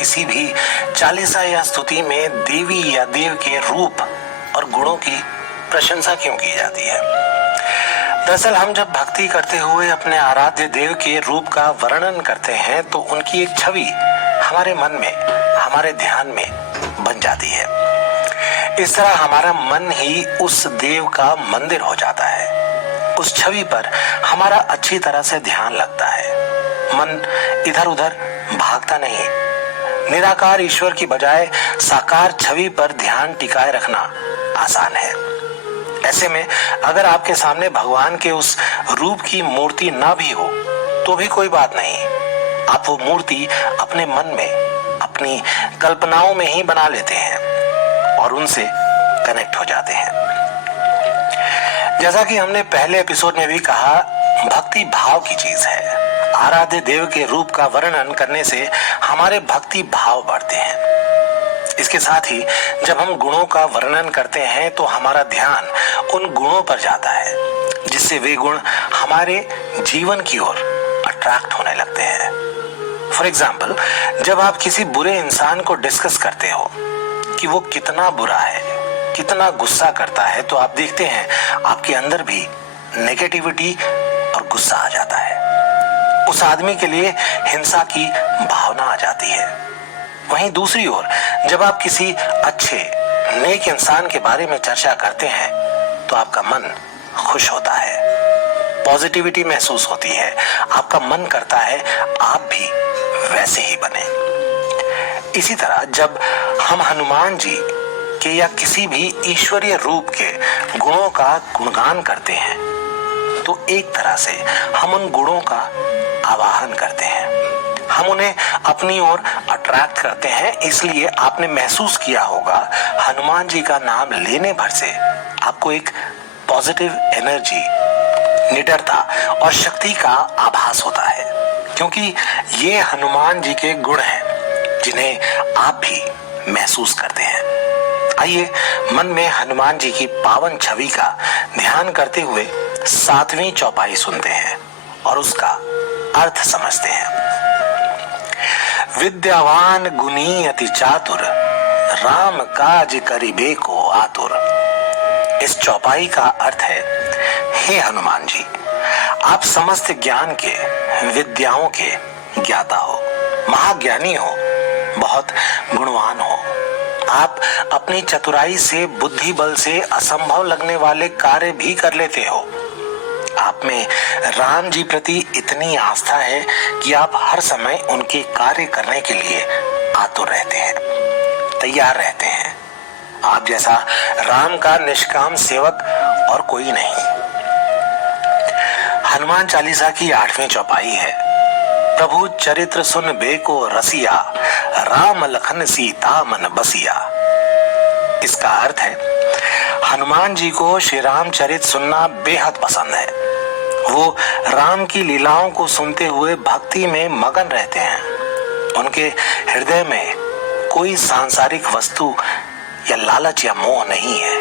किसी भी चालीसा या स्तुति में देवी या देव के रूप और गुणों की प्रशंसा क्यों की जाती है? दरअसल हम जब भक्ति करते हुए अपने आराध्य देव के रूप का वर्णन करते हैं तो उनकी एक छवि हमारे मन में, हमारे ध्यान में बन जाती है। इस तरह हमारा मन ही उस देव का मंदिर हो जाता है। उस छवि पर हमारा अच्छी तरह से ध्यान लगता है। मन इधर उधर भागता नहीं। निराकार ईश्वर की बजाय साकार छवि पर ध्यान टिकाए रखना आसान है। ऐसे में अगर आपके सामने भगवान के उस रूप की मूर्ति ना भी हो तो भी कोई बात नहीं। आप वो मूर्ति अपने मन में, अपनी कल्पनाओं में ही बना लेते हैं और उनसे कनेक्ट हो जाते हैं। जैसा कि हमने पहले एपिसोड में भी कहा, भक्ति भाव की चीज है। आराध्य देव के रूप का वर्णन करने से हमारे भक्ति भाव बढ़ते हैं। इसके साथ ही जब हम गुणों का वर्णन करते हैं तो हमारा ध्यान उन गुणों पर जाता है, जिससे वे गुण हमारे जीवन की ओर अट्रैक्ट होने लगते हैं। फॉर एग्जाम्पल, जब आप किसी बुरे इंसान को डिस्कस करते हो कि वो कितना बुरा है, कितना गुस्सा करता है, तो आप देखते हैं आपके अंदर भी नेगेटिविटी और गुस्सा आ जाता है। उस आदमी के लिए हिंसा की भावना आ जाती है। वहीं दूसरी ओर जब आप किसी अच्छे, नेक इंसान के बारे में चर्चा करते हैं तो आपका मन खुश होता है, पॉजिटिविटी महसूस होती है। आपका मन करता है आप भी वैसे ही बने। इसी तरह जब हम हनुमान जी के या किसी भी ईश्वरीय रूप के गुणों का गुणगान करते हैं तो एक तरह से हम उन गुणों का आवाहन करते हैं। हम उन्हें अपनी ओर अट्रैक्ट करते हैं। इसलिए आपने महसूस किया होगा, हनुमान जी का नाम लेने भर से आपको एक पॉजिटिव एनर्जी, निडरता और शक्ति का आभास होता है, क्योंकि ये हनुमान जी के गुण हैं जिन्हें आप भी महसूस करते हैं। आइए मन में हनुमान जी की पावन छवि का ध्यान करते हुए 7वीं चौपाई सुनते हैं और उसका अर्थ समझते हैं। विद्यावान गुणी अति चातुर, राम काज करिबे को आतुर। इस चौपाई का अर्थ है, हे हनुमान जी, आप समस्त ज्ञान के, विद्याओं के ज्ञाता हो, महाज्ञानी हो, बहुत गुणवान हो। आप अपनी चतुराई से, बुद्धि बल से असंभव लगने वाले कार्य भी कर लेते हो। आप में राम जी प्रति इतनी आस्था है कि आप हर समय उनके कार्य करने के लिए आतुर रहते हैं, तैयार रहते हैं। आप जैसा राम का निष्काम सेवक और कोई नहीं। हनुमान चालीसा की 8वीं चौपाई है, प्रभु चरित्र सुन बेको रसिया, राम लखन सीता मन बसिया। इसका अर्थ है, हनुमान जी को श्री रामचरित सुनना बेहद पसंद है। वो राम की लीलाओं को सुनते हुए भक्ति में मगन रहते हैं। उनके हृदय में कोई सांसारिक वस्तु या लालच या मोह नहीं है।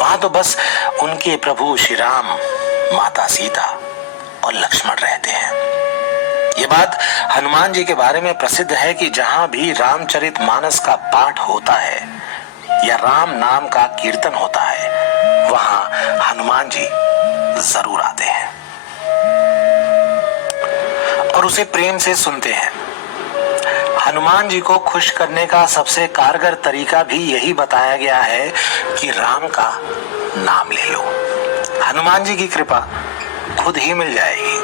वहां तो बस उनके प्रभु श्री राम, माता सीता और लक्ष्मण रहते हैं। ये बात हनुमान जी के बारे में प्रसिद्ध है कि जहां भी रामचरित मानस का पाठ होता है या राम नाम का कीर्तन होता है, वहां हनुमान जी जरूर आते हैं और उसे प्रेम से सुनते हैं। हनुमान जी को खुश करने का सबसे कारगर तरीका भी यही बताया गया है कि राम का नाम ले लो। हनुमान जी की कृपा खुद ही मिल जाएगी।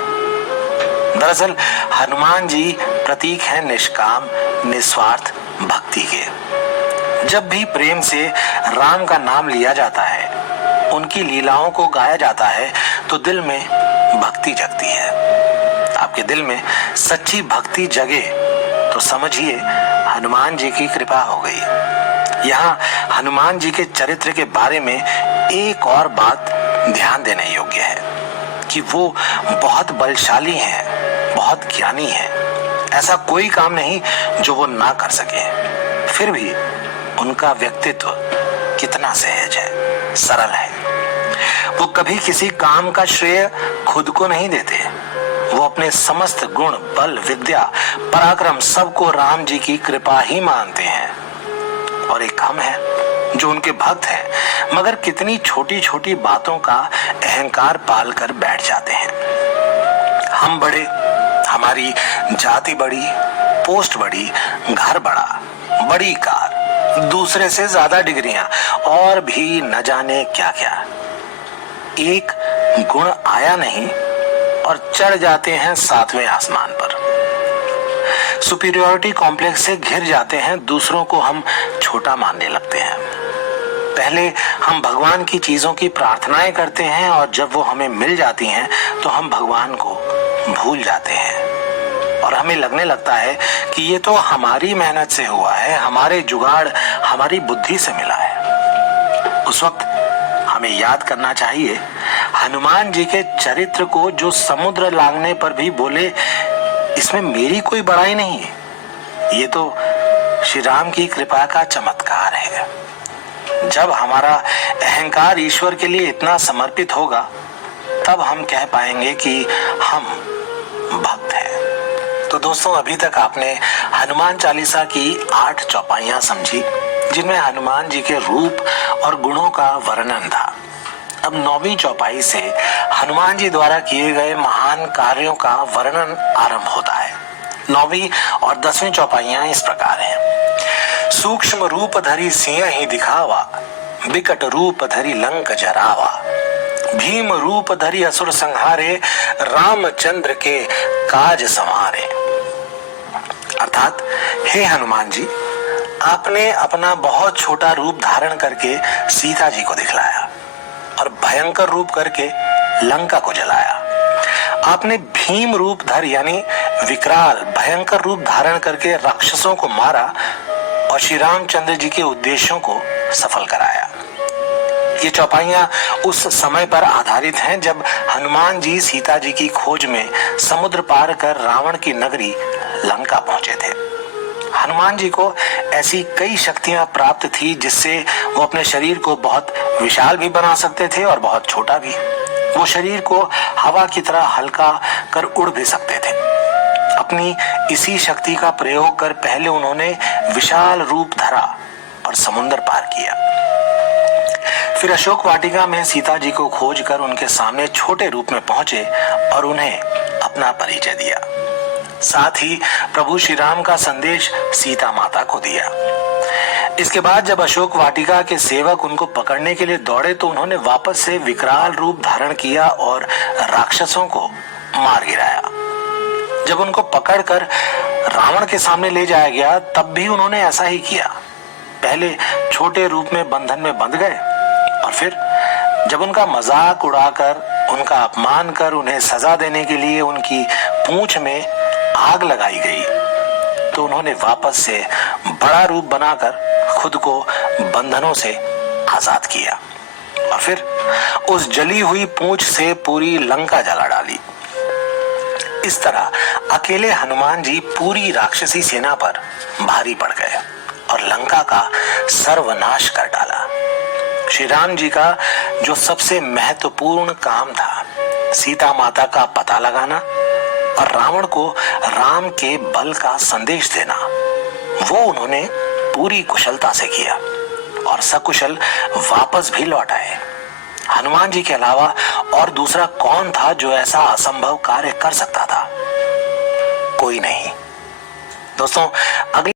दरअसल हनुमान जी प्रतीक हैं निष्काम, निस्वार्थ भक्ति के। जब भी प्रेम से राम का नाम लिया जाता है, उनकी लीलाओं को गाया जाता है, तो दिल में भक्ति जगती है। आपके दिल में सच्ची भक्ति जगे तो समझिए हनुमान जी की कृपा हो गई। यहाँ हनुमान जी के चरित्र के बारे में एक और बात ध्यान देने योग्य है कि वो बहुत बलशाली हैं, बहुत ज्ञानी हैं। ऐसा कोई काम नहीं जो वो ना कर सके। फिर भी उनका व्यक्तित्व कितना सहज है, सरल है। वो कभी किसी काम का श्रेय खुद को नहीं देते। वो अपने समस्त गुण, बल, विद्या, पराक्रम सबको राम जी की कृपा ही मानते हैं। और एक हम हैं जो उनके भक्त हैं, मगर कितनी छोटी छोटी बातों का अहंकार पाल कर बैठ जाते हैं। हम बड़े, हमारी जाति बड़ी, पोस्ट बड़ी, घर बड़ा, बड़ी कार, दूसरे से ज्यादा डिग्रियां और भी न जाने क्या क्या। एक गुण आया नहीं और चढ़ जाते हैं 7वें आसमान पर। सुपीरियरिटी कॉम्प्लेक्स से घिर जाते हैं, दूसरों को हम छोटा मानने लगते हैं। पहले हम भगवान की चीजों की प्रार्थनाएं करते हैं और जब वो हमें मिल जाती हैं तो हम भगवान को भूल जाते हैं और हमें लगने लगता है कि ये तो हमारी मेहनत से हुआ है, हमारे जुगाड़, हमारी बुद्धि से मिला है। उस वक्त हमें याद करना चाहिए हनुमान जी के चरित्र को, जो समुद्र लांघने पर भी बोले इसमें मेरी कोई बड़ाई नहीं है, ये तो श्री राम की कृपा का चमत्कार है। जब हमारा अहंकार ईश्वर के लिए इतना समर्पित होगा तब हम कह पाएंगे कि हम भक्त हैं। तो दोस्तों, अभी तक आपने हनुमान चालीसा की 8 चौपाइयां समझी जिनमें हनुमान जी के रूप और गुणों का वर्णन था। अब 9वीं चौपाई से हनुमान जी द्वारा किए गए महान कार्यों का वर्णन आरंभ होता है। 9वीं और 10वीं चौपाइयां इस प्रकार हैं। सूक्ष्म रूप धरी सिंह ही दिखावा, बिकट रूप धरी लंक जरावा, भीम रूप धरी असुर संहारे, रामचंद्र के काज संवारे। अर्थात हे हनुमान जी, आपने अपना बहुत छोटा रूप धारण करके सीता जी को दिखलाया और भयंकर रूप करके लंका को जलाया। आपने भीम रूप धर यानी विकराल भयंकर रूप धारण करके राक्षसों को मारा और श्री रामचंद्र जी के उद्देश्यों को सफल कराया। ये चौपाइयां उस समय पर आधारित हैं जब हनुमान जी सीता जी की खोज में समुद्र पार कर रावण की नगरी लंका पहुंचे थे। हनुमान जी को ऐसी कई शक्तियां प्राप्त थी जिससे वो अपने शरीर को बहुत विशाल भी बना सकते थे और बहुत छोटा भी। वो शरीर को हवा की तरह हल्का कर उड़ भी सकते थे। अपनी इसी शक्ति का प्रयोग कर पहले उन्होंने विशाल रूप धरा और समुद्र पार किया। फिर अशोक वाटिका में सीता जी को खोज कर उनके सामने छोटे रूप में पहुंचे और उन्हें अपना परिचय दिया। साथ ही प्रभु श्री राम का संदेश सीता माता को दिया। इसके बाद जब अशोक वाटिका के सेवक उनको पकड़ने के लिए दौड़े तो उन्होंने वापस से विकराल रूप धारण किया और राक्षसों को मार गिराया। जब उनको पकड़कर रावण के सामने ले जाया गया तब भी उन्होंने ऐसा ही किया। पहले छोटे रूप में बंधन में बंध गए और फिर जब उनका मजाक उड़ाकर, उनका अपमान कर उन्हें सजा देने के लिए उनकी पूंछ में आग लगाई गई तो उन्होंने वापस से बड़ा रूप बनाकर खुद को बंधनों से आजाद किया और फिर उस जली हुई पूंछ से पूरी लंका जला डाली। इस तरह अकेले हनुमान जी पूरी राक्षसी सेना पर भारी पड़ गए और लंका का सर्वनाश कर डाला। श्री राम जी का जो सबसे महत्वपूर्ण काम था, सीता माता का पता लगाना और रावण को राम के बल का संदेश देना, वो उन्होंने पूरी कुशलता से किया और सकुशल वापस भी लौट आए। हनुमान जी के अलावा और दूसरा कौन था जो ऐसा असंभव कार्य कर सकता था? कोई नहीं। दोस्तों, अगले